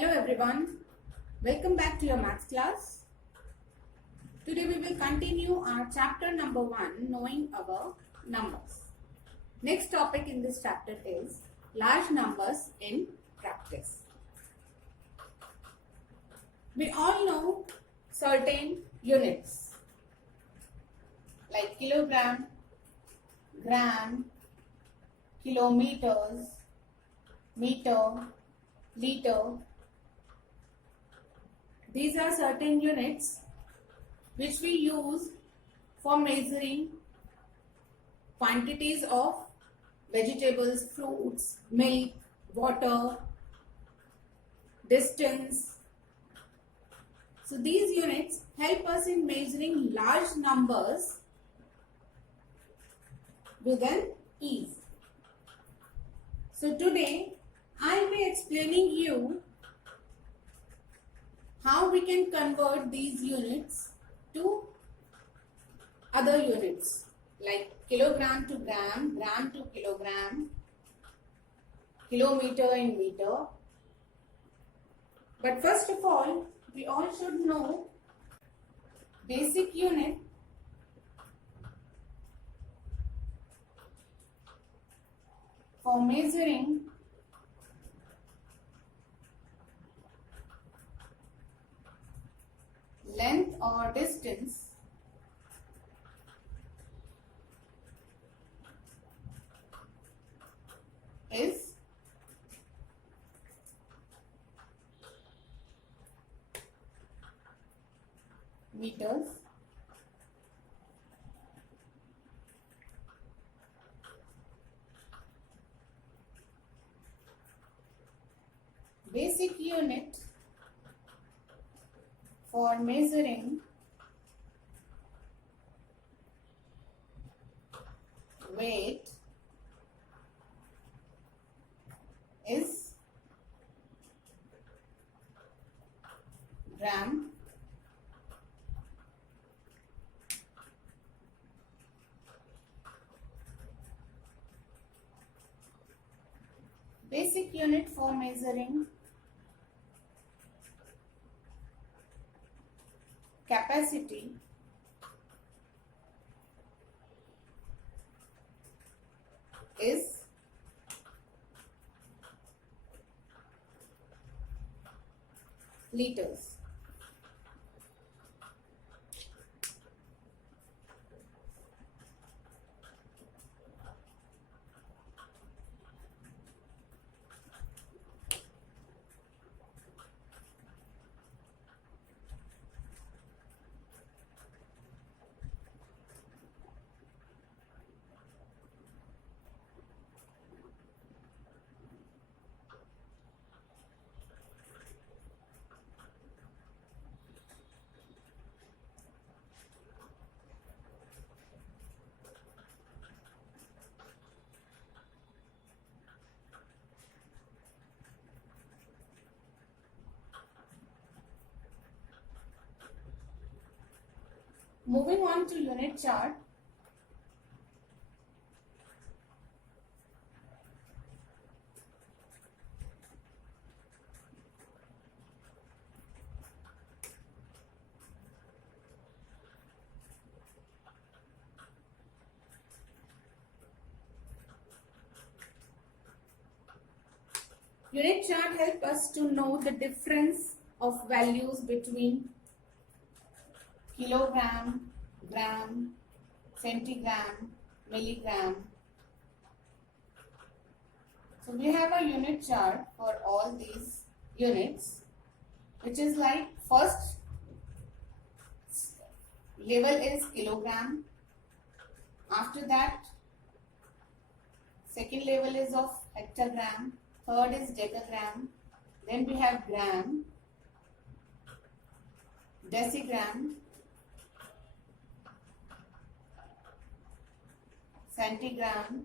Hello everyone, welcome back to your maths class. Today we will continue our chapter number 1, knowing our numbers. Next topic in this chapter is large numbers in practice. We all know certain units like kilogram, gram, kilometers, meter, liter. These are certain units which we use for measuring quantities of vegetables, fruits, milk, water, distance. So these units help us in measuring large numbers with an ease. So today I will be explaining you how we can convert these units to other units like kilogram to gram, gram to kilogram, kilometer in meter. But first of all, we all should know basic unit for measuring length or distance is meters. Basic unit for measuring weight is gram. Basic unit for measuring capacity is liters. Moving on to unit chart. Unit chart help us to know the difference of values between kilogram, gram, centigram, milligram. So we have a unit chart for all these units, which is like first level is kilogram. After that, second level is of hectogram. Third is decagram. Then we have gram, decigram, centigram,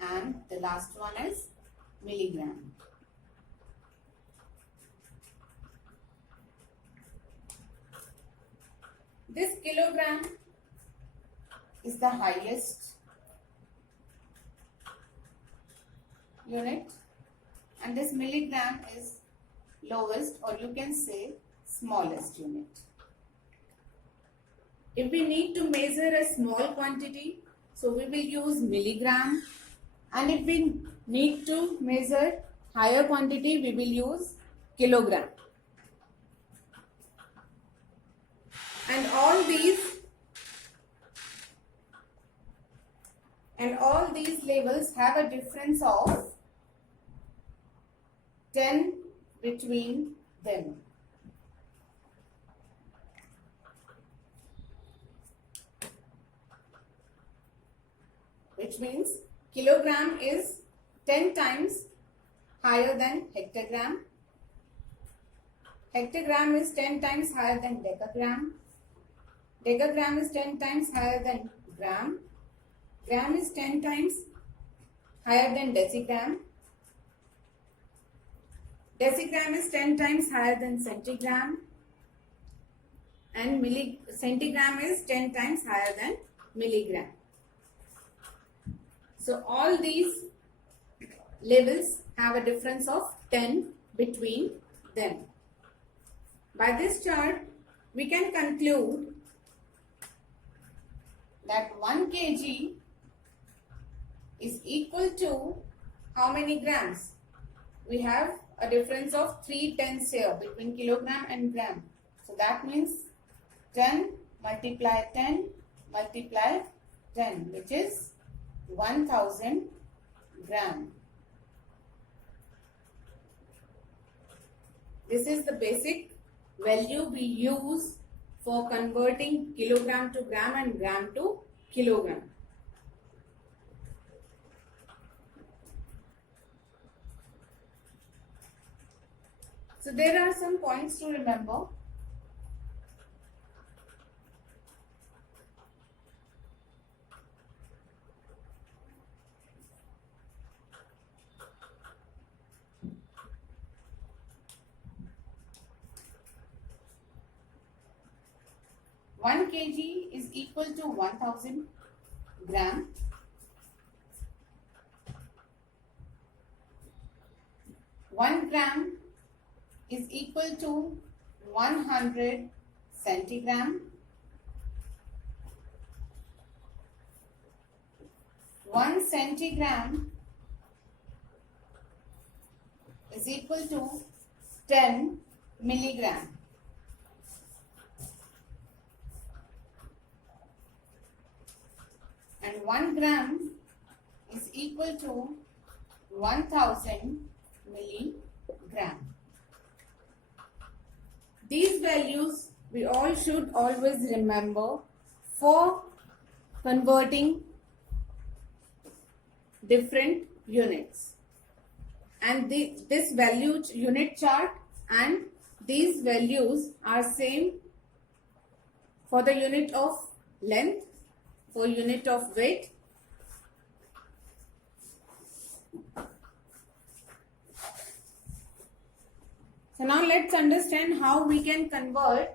and the last one is milligram. This kilogram is the highest unit and this milligram is lowest, or you can say smallest unit. If we need to measure a small quantity, so we will use milligram, and if we need to measure higher quantity, we will use kilogram. And all these levels have a difference of 10 between them. Which means kilogram is 10 times higher than hectogram. Hectogram is 10 times higher than decagram. Decagram is 10 times higher than gram. Gram is 10 times higher than decigram. Decigram is 10 times higher than centigram. And centigram is 10 times higher than milligram. So all these levels have a difference of 10 between them. By this chart, we can conclude that 1 kg is equal to how many grams? We have a difference of 3/10 here between kilogram and gram. So that means 10 multiply 10 multiply 10, which is 1000 gram. This is the basic value we use for converting kilogram to gram and gram to kilogram. So there are some points to remember. One kg is equal to 1000 gram. 1 gram is equal to 100 centigram. 1 centigram is equal to 10 milligram. And 1 gram is equal to 1000 milligram. These values we all should always remember for converting different units. And this value unit chart and these values are same for the unit of length, for unit of weight. So now let's understand how we can convert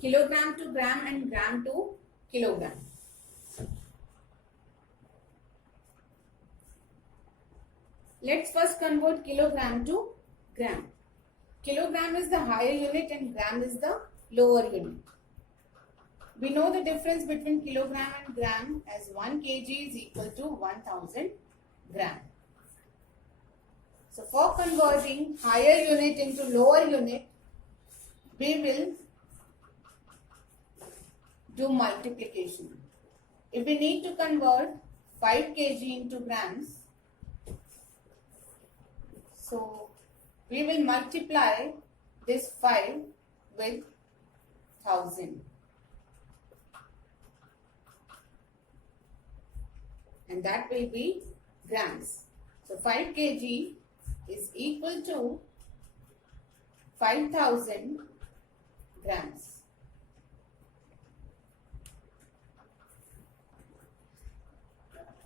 kilogram to gram and gram to kilogram. Let's first convert kilogram to gram. Kilogram is the higher unit and gram is the lower unit. We know the difference between kilogram and gram as 1 kg is equal to 1000 gram. So for converting higher unit into lower unit, we will do multiplication. If we need to convert 5 kg into grams, so we will multiply this 5 with 1000. And that will be grams. So 5 kg is equal to 5000 grams.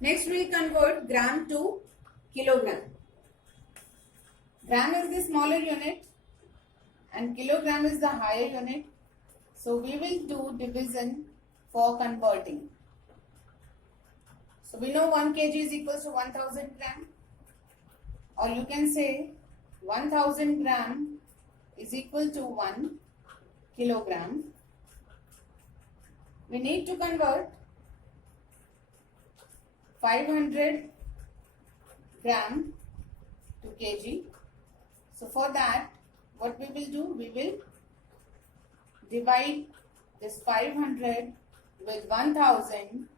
Next we will convert gram to kilogram. Gram is the smaller unit and kilogram is the higher unit. So we will do division for converting. So we know 1 kg is equal to 1000 gram, or you can say 1000 gram is equal to 1 kilogram. We need to convert 500 gram to kg. So for that, what we will do, we will divide this 500 with 1000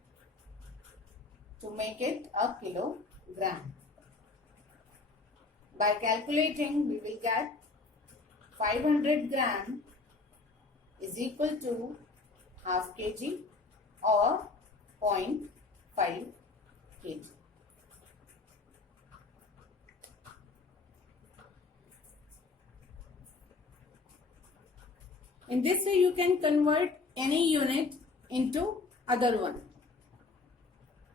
to make it a kilogram. By calculating, we will get 500 gram is equal to half kg or 0.5 kg. In this way, you can convert any unit into other one.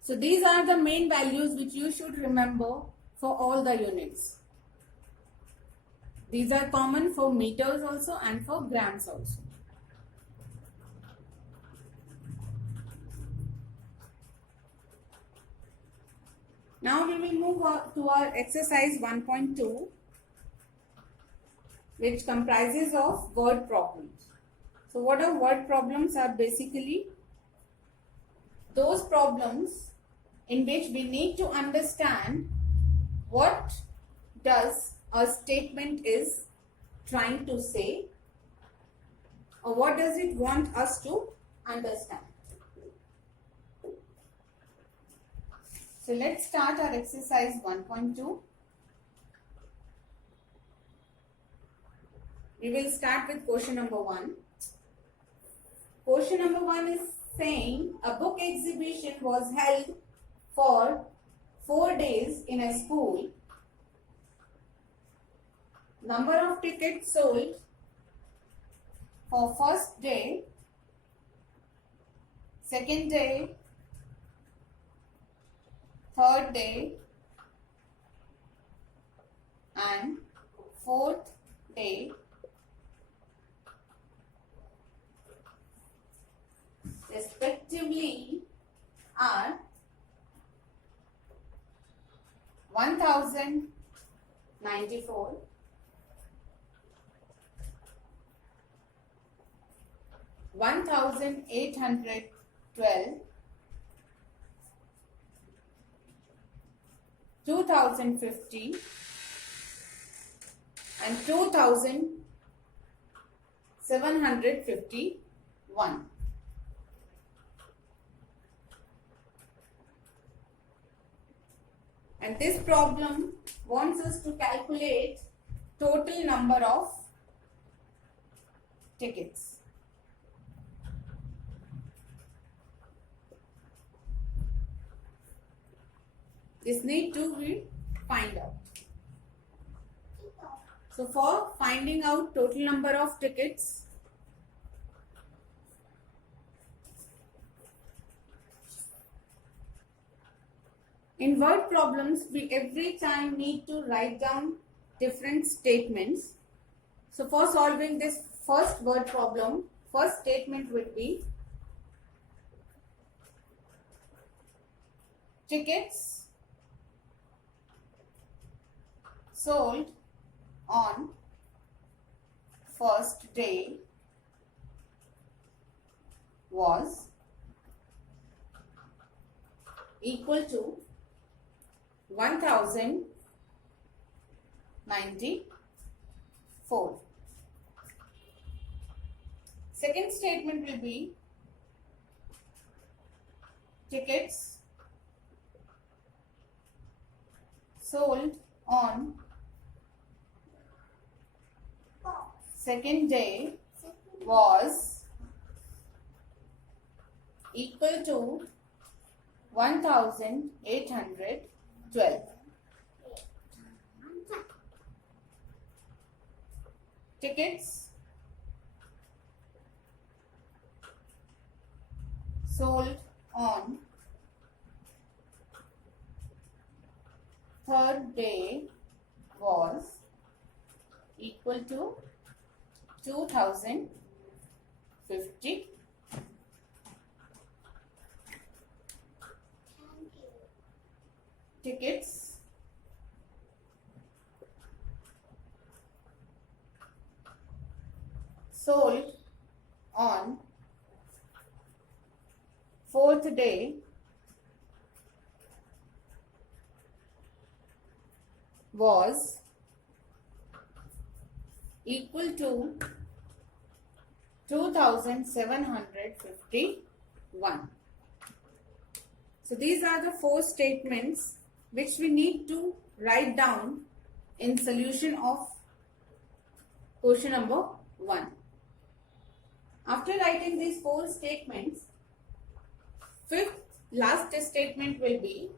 So these are the main values which you should remember for all the units. These are common for meters also and for grams also. Now we will move on to our exercise 1.2, which comprises of word problems. So what are word problems? Are basically those problems in which we need to understand what does a statement is trying to say, or what does it want us to understand. So let's start our exercise 1.2. We will start with question number 1. Question number 1 is saying a book exhibition was held for 4 days in a school. Number of tickets sold for first day, second day, third day and fourth day respectively are 1094, 1812, 2050 and 2751. And this problem wants us to calculate total number of tickets. This need to be find out. So for finding out total number of tickets, in word problems, we every time need to write down different statements. So for solving this first word problem, first statement would be tickets sold on first day was equal to 1094. Second statement will be tickets sold on second day was equal to 1812. Tickets sold on third day was equal to 2050. Tickets sold on 4th day was equal to 2751. So these are the 4 statements which we need to write down in solution of question number 1. After writing these 4 statements, 5th last statement will be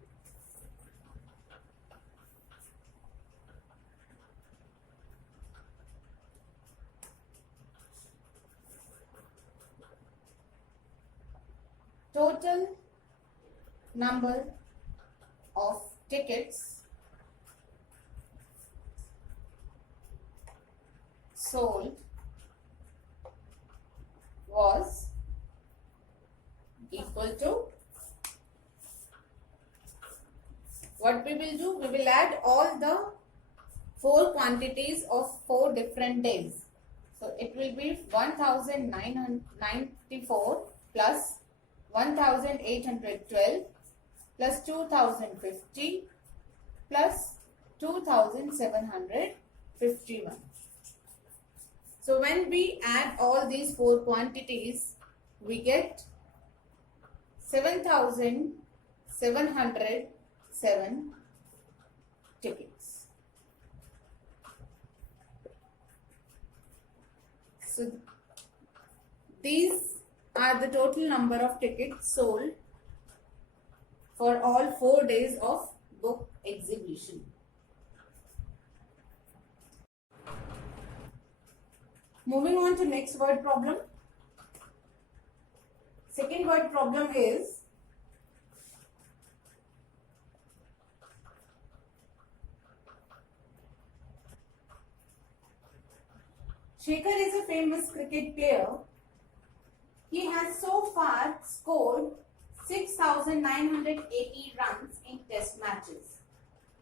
total number of tickets sold was equal to, what we will do, we will add all the 4 quantities of 4 different days. So it will be 1994 plus 1812 plus 2050 plus 2751. So when we add all these 4 quantities, we get 7707 tickets. So these are the total number of tickets sold for all 4 days of book exhibition. Moving on to next word problem. Second word problem is Shekhar is a famous cricket player. He has so far scored 6,980 runs in test matches.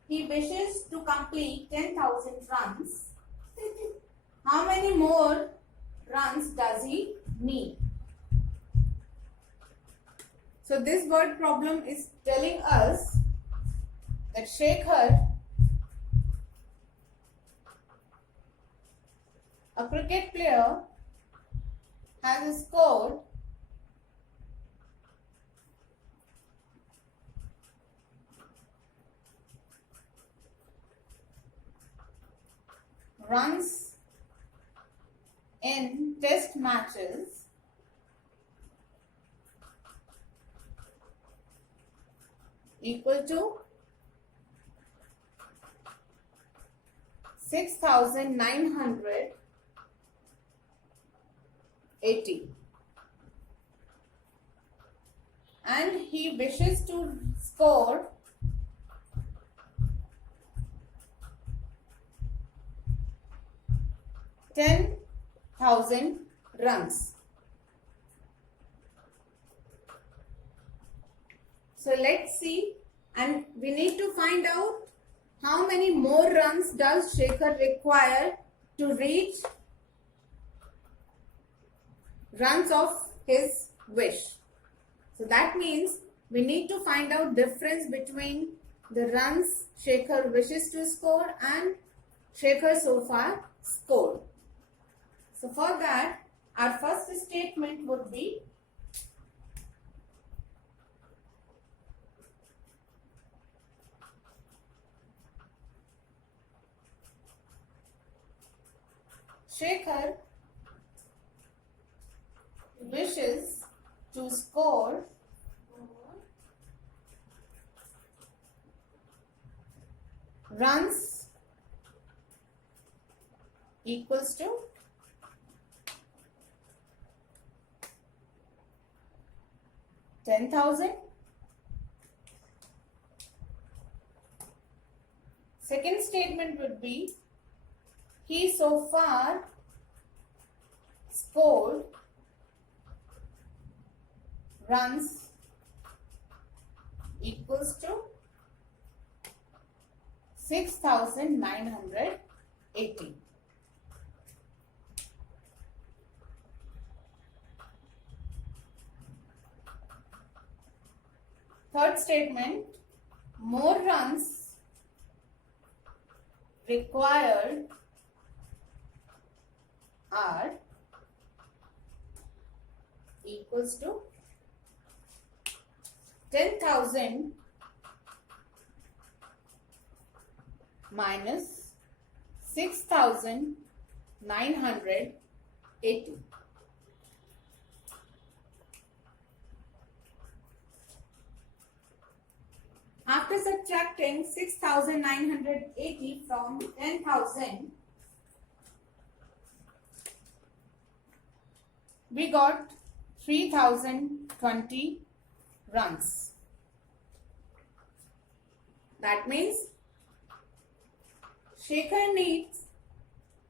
He wishes to complete 10,000 runs. How many more runs does he need? So this word problem is telling us that Shekhar, a cricket player, has scored runs in test matches equal to 6,980, and he wishes to score 10,000 runs. So let's see, and we need to find out how many more runs does Shekhar require to reach runs of his wish. So that means we need to find out difference between the runs Shekhar wishes to score and Shekhar so far scored. So for that, our first statement would be Shekhar wishes to score runs equals to 10,000. Second statement would be he so far scored runs equals to 6,980. Third statement, more runs required are equals to 10,000 minus 6,980. After subtracting 6,980 from 10,000, we got 3,020 runs. That means Shekhar needs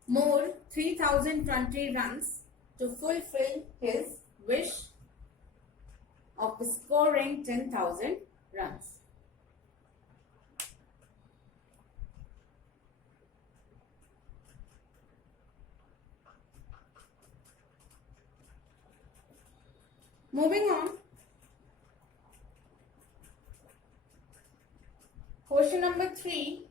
more 3,020 runs to fulfill his wish of scoring 10,000 runs. Moving on, question number 3.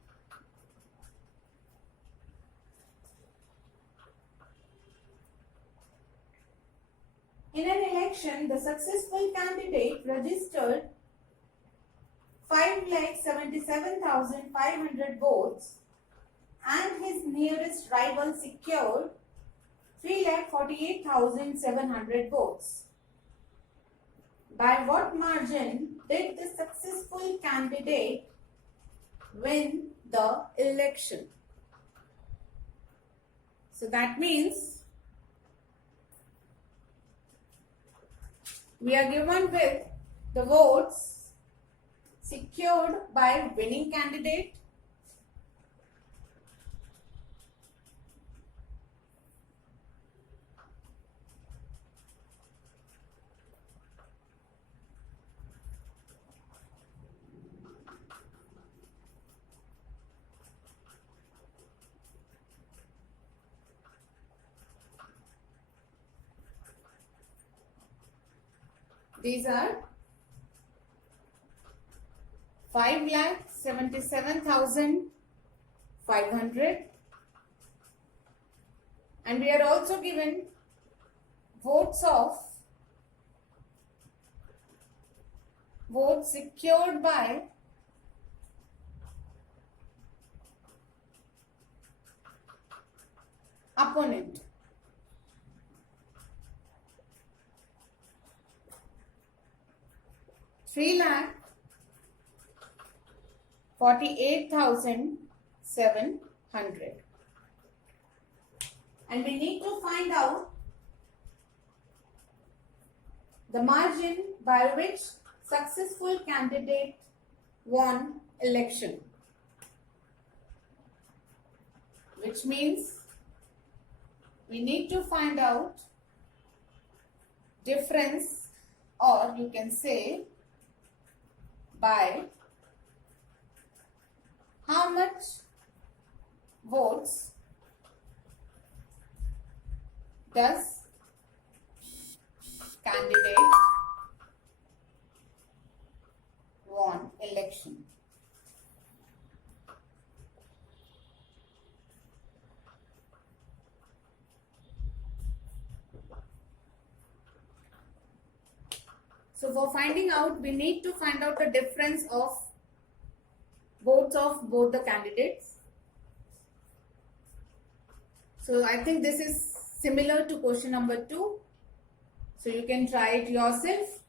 In an election, the successful candidate registered 5,77,500 votes and his nearest rival secured 3,48,700 votes. By what margin did the successful candidate win the election? So that means we are given with the votes secured by winning candidate, these are 5,77,500, and we are also given votes secured by opponent. Three lakh 48,700, and we need to find out the margin by which successful candidate won election, which means we need to find out difference, or you can say by how much votes does candidate won election. So for finding out, we need to find out the difference of votes of both the candidates. So I think this is similar to question number 2. So you can try it yourself.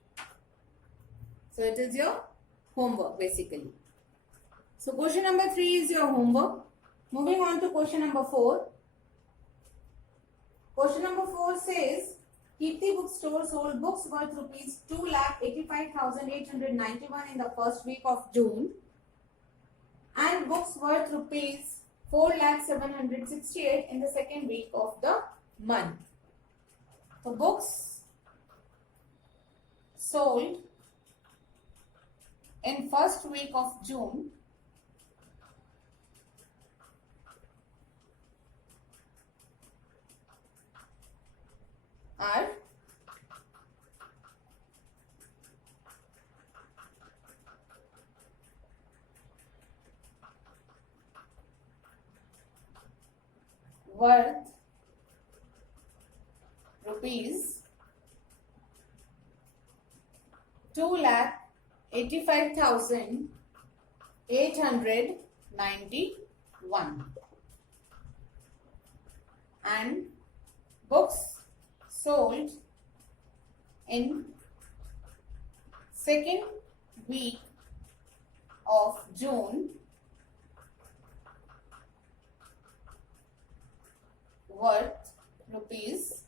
So it is your homework basically. So question number 3 is your homework. Moving on to question number 4. Question number 4 says, Kirti Bookstore sold books worth rupees 2,85,891 in the first week of June and books worth rupees 4,768 in the second week of the month. The books sold in first week of June are worth rupees 2,85,891, and books sold in second week of June worth rupees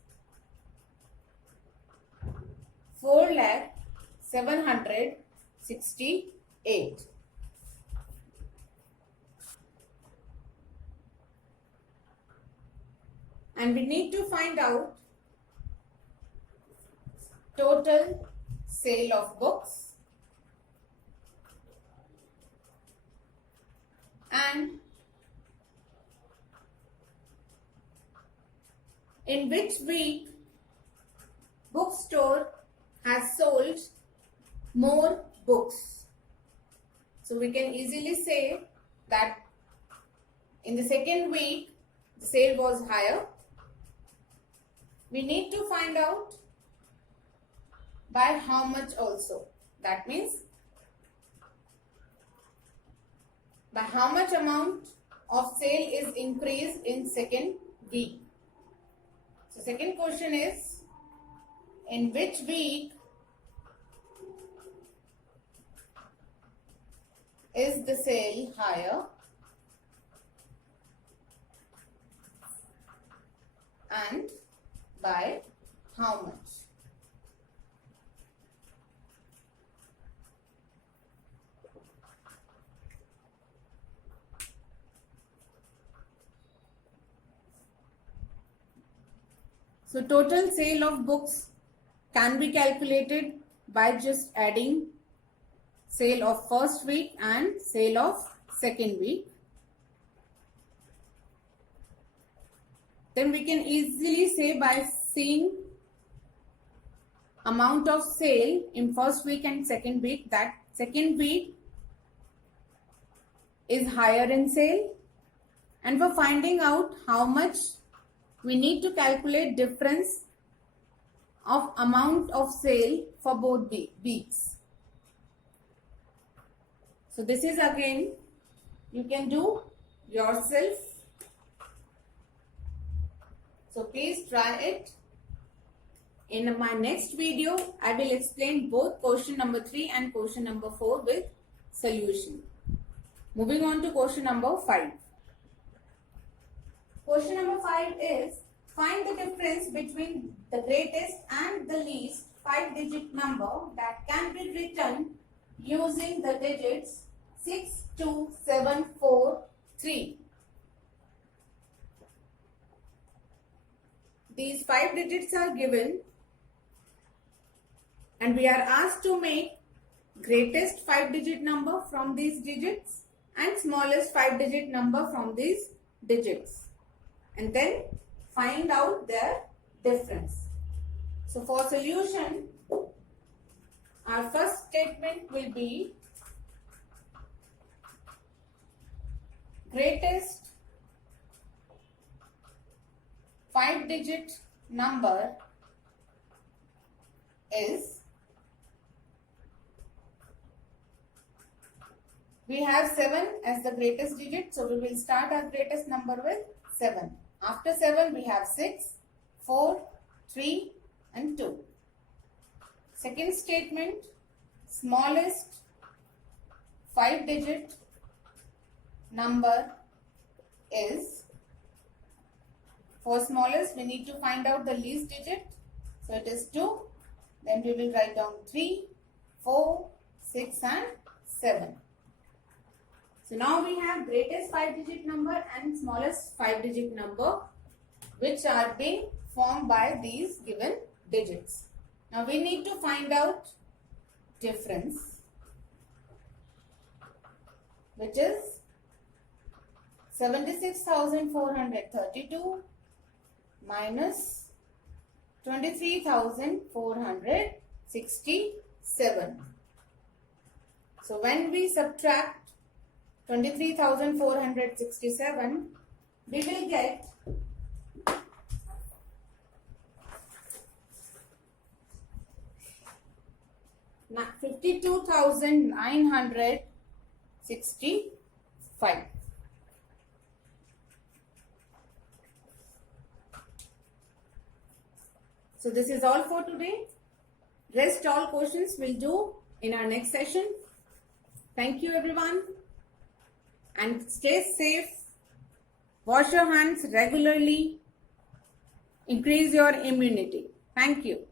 4,768. And we need to find out total sale of books and in which week bookstore has sold more books. So we can easily say that in the second week the sale was higher. We need to find out by how much also. That means by how much amount of sale is increased in second week. So second question is, in which week is the sale higher and by how much? So total sale of books can be calculated by just adding sale of first week and sale of second week. Then we can easily say by seeing amount of sale in first week and second week that second week is higher in sale, and for finding out how much we need to calculate difference of amount of sale for both weeks. So this is again you can do yourself. So please try it. In my next video, I will explain both question number 3 and question number 4 with solution. Moving on to question number 5. Question number 5 is, find the difference between the greatest and the least 5-digit number that can be written using the digits 6, 2, 7, 4, 3. These 5 digits are given and we are asked to make greatest 5-digit number from these digits and smallest 5-digit number from these digits, and then find out their difference. So for solution, our first statement will be greatest 5-digit number is, we have 7 as the greatest digit, so we will start our greatest number with 7. After 7 we have 6, 4, 3 and 2. Second statement, smallest 5-digit number is, for smallest we need to find out the least digit, so it is 2. Then we will write down 3, 4, 6 and 7. So now we have greatest 5-digit number and smallest 5-digit number, which are being formed by these given digits. Now we need to find out difference, which is 76,432 minus 23,467. So when we subtract 23,467, we will get 52,965. So this is all for today. Rest all questions we'll do in our next session. Thank you everyone, and stay safe. Wash your hands regularly. Increase your immunity. Thank you.